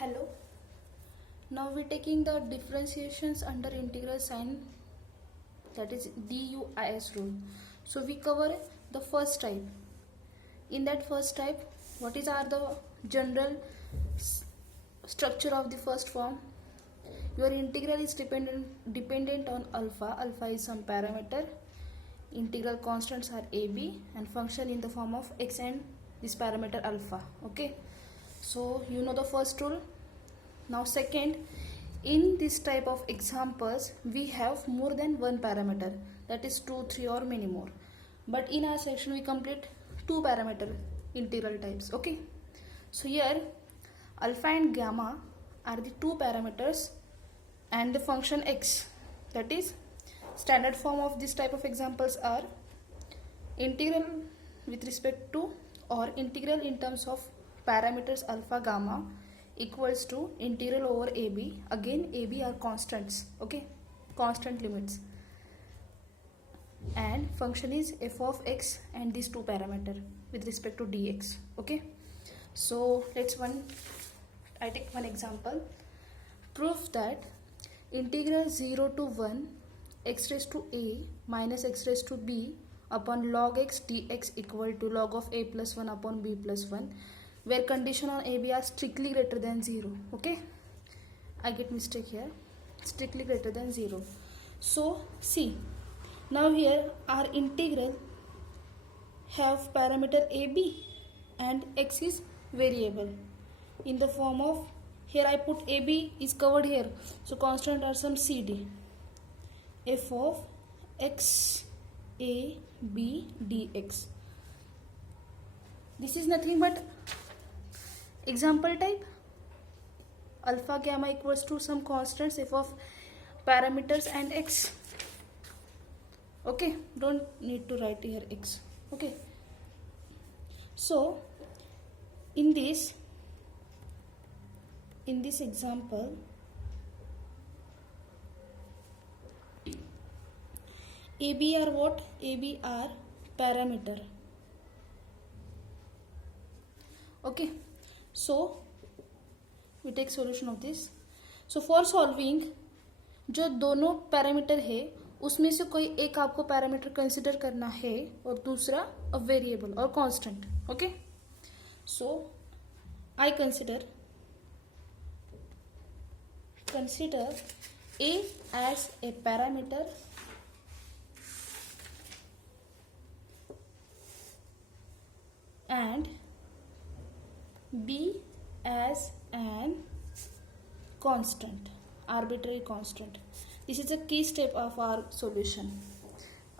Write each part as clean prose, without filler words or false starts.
Hello. Now we're taking the differentiations under integral sign, that is DUIS rule. So we cover the first type. In that first type, what is are the general structure of the first form? Your integral is dependent on alpha. Alpha is some parameter. Integral constants are AB and function in the form of x and this parameter alpha. Okay. So you know the first rule. Now second, in this type of examples we have more than one parameter, that is 2, 3 or many more. But in our section we complete two parameter integral types. Okay. So here alpha and gamma are the two parameters and the function x. That is standard form of this type of examples are integral with respect to or integral in terms of parameters alpha gamma equals to integral over AB. Again AB are constants, okay, constant limits, and function is f of x and these two parameter with respect to dx. Okay, so I take one example. Prove that integral 0 to 1 x raised to a minus x raised to b upon log x dx equal to log of a plus 1 upon b plus 1, where condition on AB are strictly greater than 0. Okay, I get mistake here, strictly greater than 0. So see, now here our integral have parameter AB and x is variable in the form of, here I put AB is covered here, so constant are some CD, f of x a b dx. This is nothing but example type. Alpha gamma equals to some constants f of parameters and x. Okay, don't need to write here x. Okay, so in this example AB are what? AB are parameter. Okay, so we take solution of this. So for solving, जो दोनों पैरामीटर है उसमें से कोई एक आपको parameter consider करना है और दूसरा अ वेरिएबल और constant. Okay, so I consider A as a parameter and B as an constant, arbitrary constant. This is a key step of our solution.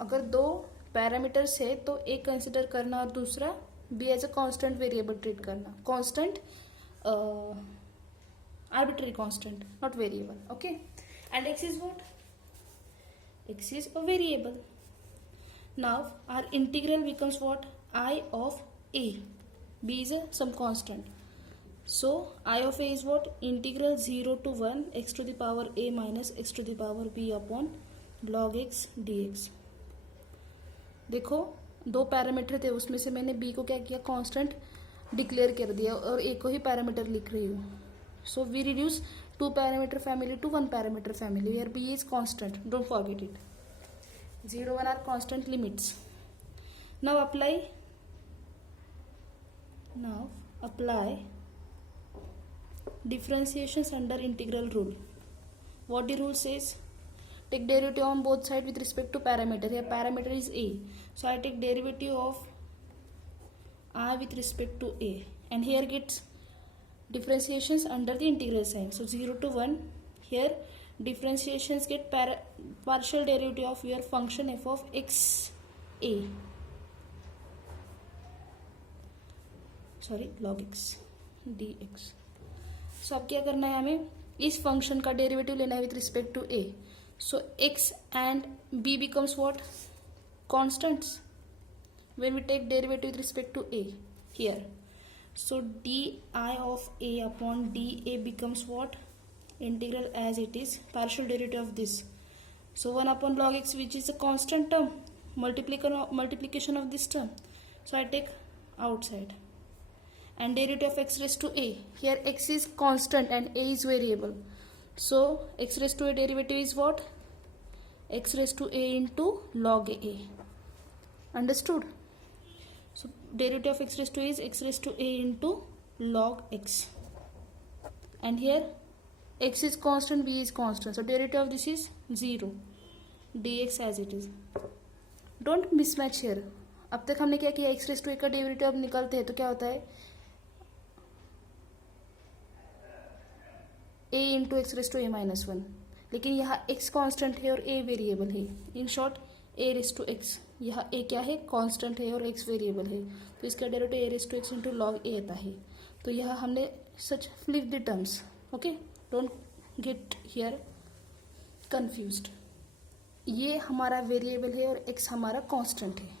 अगर दो पैरामीटर्स है तो एक कंसिडर करना और दूसरा B as a constant variable treat करना. Constant arbitrary constant, not variable. Okay, and x is what? X is a variable. Now our integral becomes what? I of a. B is some constant. So I of a is what? Integral 0 to 1 x to the power a minus x to the power b upon log x dx. देखो दो पैरामीटर थे, उसमें से मैंने b को क्या किया? Constant declare कर दिया और a को ही पैरामीटर लिख रही हूँ. So we reduce two parameter family to one parameter family where b is constant. Don't forget it. 0, 1 are constant limits. Now apply differentiations under integral rule. What the rule says? Take derivative on both sides with respect to parameter. Here parameter is a, so I take derivative of I with respect to a, and here gets differentiations under the integral sign. So 0 to 1, here differentiations get partial derivative of your function f of x a, sorry, log x dx. So अब क्या करना है? हमें इस फंक्शन का derivative लेना है with respect to a. So x and b becomes what? Constants when we take derivative with respect to a here. So di of a upon dA becomes what? Integral as it is, partial derivative of this. So 1 upon log x, which is a constant term, multiplication of this term. So I take outside and derivative of x raised to a. Here x is constant and a is variable. So x raised to a derivative is what? X raised to a into log a. Understood? So derivative of x raised to a is x raised to a into log x. And here x is constant, b is constant. So derivative of this is 0. dx as it is. Don't mismatch here. अब तक हमने क्या किया, x raised to a का derivative अब निकालते हैं तो क्या होता है, a into x raise to a minus 1. लेकिन यहाँ x कांस्टेंट है और a वेरिएबल है. In short a raise to x, यहाँ a क्या है, कांस्टेंट है और x वेरिएबल है, तो इसका derivative a raise to x into log a आता है. तो यहाँ हमने such flip the terms. Okay, don't get here confused. ये हमारा वेरिएबल है और x हमारा कांस्टेंट है.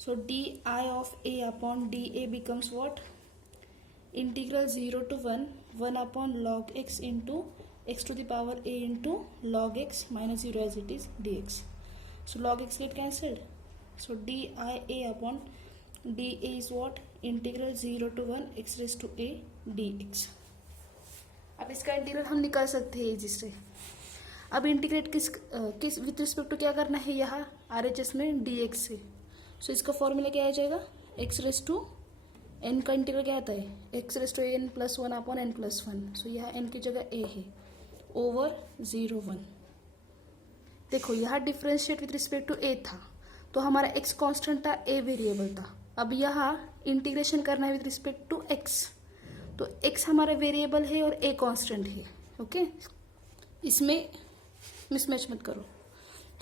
So d I of a upon d a becomes what, integral 0 to 1 upon log x into x to the power a into log x minus 0 as it is dx. So log x get cancelled. So dia upon dA is what, integral 0 to 1 x raised to a dx. अब इसका इंटीग्रल हम निकाल सकते हैं जिससे. अब इंटीग्रेट किस with respect to क्या करना है, यहाँ RHS में dx से. सो इसका फॉर्मूला क्या आ जाएगा, x raised to n का इंटीग्रल क्या आता है, x raise to n plus 1 upon n plus 1. So यहाँ n की जगह a है ओवर 0 1. देखो यहाँ differentiate with respect to a था तो हमारा x कांस्टेंट था, a वेरिएबल था. अब यहाँ इंटीग्रेशन करना है विथ रिस्पेक्ट टू x, तो x हमारा वेरिएबल है और a कांस्टेंट है. ओके, इसमें मिसमैच मत करो.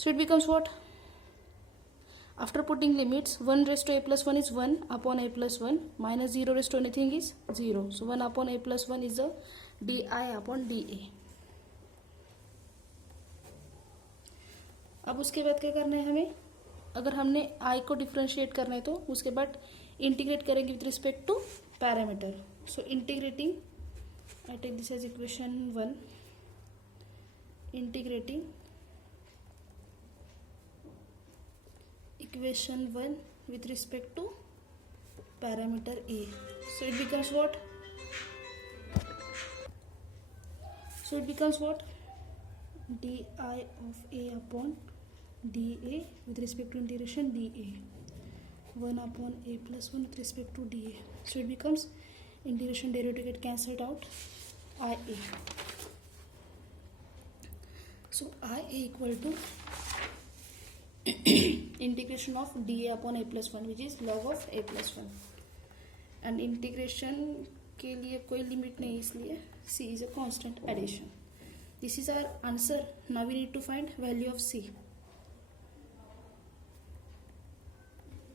So it becomes what, after putting limits 1 raised to a plus 1 is 1 upon a plus 1 minus 0 raised to anything is 0. So 1 upon a plus 1 is the di upon dA. अब उसके बाद क्या करना है हमें, अगर हमने i को डिफ्रेंशिएट करना है तो उसके बाद इंटीग्रेट करेंगे with respect to parameter. So integrating, I take this as equation 1, integrating equation 1 with respect to parameter a. So it becomes what, di of a upon dA with respect to integration dA, 1 upon a plus 1 with respect to dA. So it becomes integration derivative get cancelled out, ia. So ia equal to integration of dA upon a plus 1 which is log of a plus 1. And integration के लिए कोई limit नहीं, इसलिए c is a constant addition. This is our answer. Now we need to find value of c.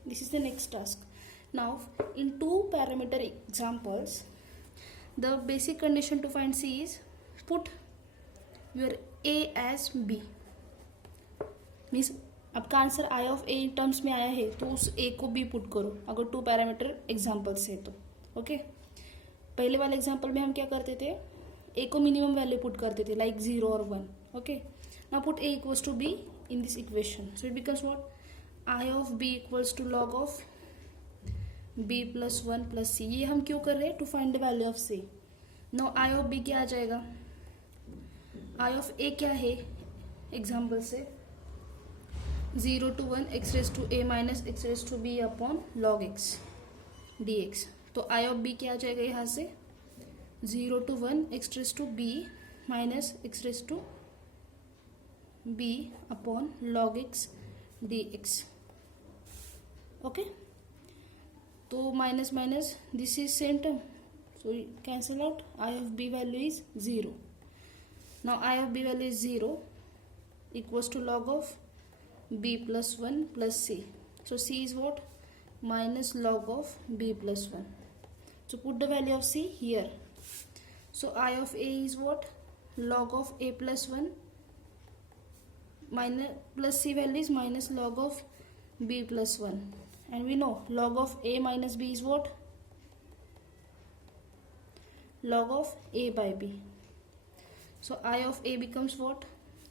This is the next task. Now in 2 parameter examples the basic condition to find c is put your a as b. Means आपका answer I of ए टर्म्स में आया है तो उस ए को B put करो अगर 2 parameter examples है तो. ओके, पहले वाले एग्जाम्पल में हम क्या करते थे, ए को मिनिमम वैल्यू पुट करते थे लाइक 0 और 1. Okay, now put a equals to b in this equation. So it becomes what, I of b equals to log of B plus 1 plus c. ये हम क्यों कर रहे हैं, to find the value of c. No I of b क्या आ जाएगा, आई ऑफ ए क्या है एग्जाम्पल से 0 to 1 x raised to a minus x raised to b upon log x dx. तो i of b क्या आ जाएगा यहाँ से, 0 to 1 x raised to b minus x raised to b upon log x dx. Okay, तो minus minus this is same term, so cancel out. I of b value is 0. Now I of b value is 0 equals to log of b plus 1 plus c. So c is what, minus log of b plus 1. So put the value of c here. So I of a is what, log of a plus 1 minus plus c value is minus log of b plus 1. And we know log of a minus b is what, log of a by b. So I of a becomes what,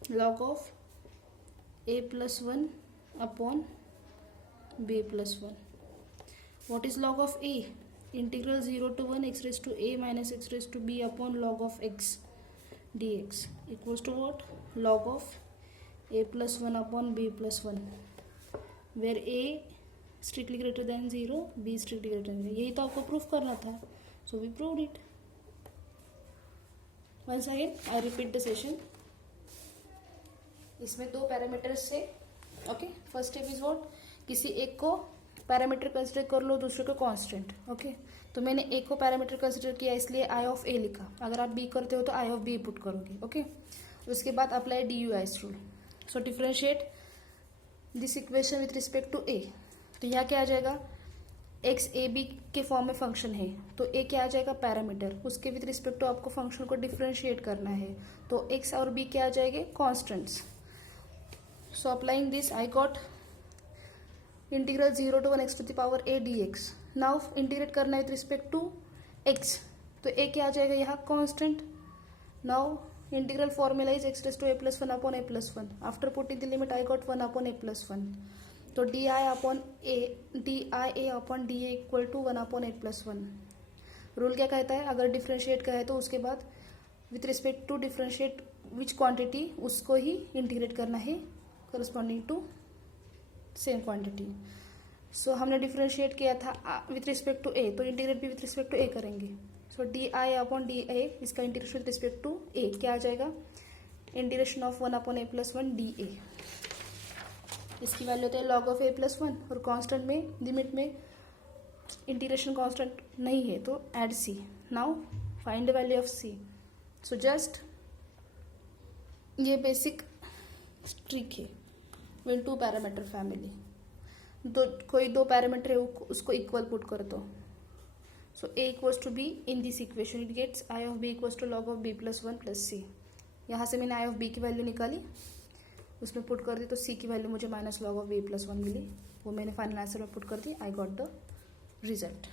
log of a plus 1 upon b plus 1. What is log of a, integral 0 to 1 x raised to a minus x raised to b upon log of x dx equals to what? Log of a plus 1 upon b plus 1, where a strictly greater than 0, b strictly greater than 0. यही तो आपको प्रूफ करना था, so we proved it. Once again I repeat the session. इसमें दो पैरामीटर्स से, okay. First step is what? किसी एक को पैरामीटर कंसिडर कर लो, दूसरे को कांस्टेंट. ओके, तो मैंने ए को पैरामीटर कंसिडर किया, इसलिए आई ऑफ ए लिखा. अगर आप बी करते हो तो आई ऑफ बी पुट करोगे. ओके, उसके बाद apply D U I S rule. So differentiate this equation with respect to a. तो यहाँ क्या आ जाएगा? एक्स ए बी के फॉर्म में फंक्शन है, तो ए क्या आ जाएगा? पैरामीटर. उसके विथ रिस्पेक्ट टू आपको फंक्शन को डिफरेंशिएट करना है, तो एक्स और बी क्या आ जाएंगे? Constants. So applying this I got integral 0 to 1 x to the power a dx. Now integrate करना है विथ रिस्पेक्ट टू x, तो a क्या आ जाएगा यहाँ? Constant. Now integral formula is x raised to a plus 1 upon a plus 1. After putting the limit I got 1 upon a plus 1. तो d i a upon d a equal to 1 upon a plus 1. Rule क्या कहता है? अगर डिफ्रेंशिएट का है तो उसके बाद with respect to differentiate which quantity, उसको ही इंटीग्रेट करना है corresponding to same quantity. So हमने डिफरेंशिएट किया था विथ रिस्पेक्ट टू ए, तो इंटीग्रेट भी विथ रिस्पेक्ट टू ए करेंगे. So d I upon d a, इसका integration with respect to a क्या आ जाएगा? Integration of 1 upon a plus 1 d a. इसकी वैल्यू होता है लॉग ऑफ ए प्लस 1, और कांस्टेंट में लिमिट में इंटीग्रेशन कांस्टेंट नहीं है, तो add c. Now find the value of c. So just ये बेसिक ट्रिक है विन टू पैरामीटर फैमिली. कोई दो पैरामीटर है उसको इक्वल पुट कर दो. So a equals to b in this equation, it gets I of b equals to log of B plus 1 plus c. यहाँ से मैंने आई ऑफ बी की वैल्यू निकाली, उसमें पुट कर दी, तो सी की वैल्यू मुझे minus log of B plus 1 मिली. वो मैंने फाइनल आंसर में पुट कर दी. I got the result.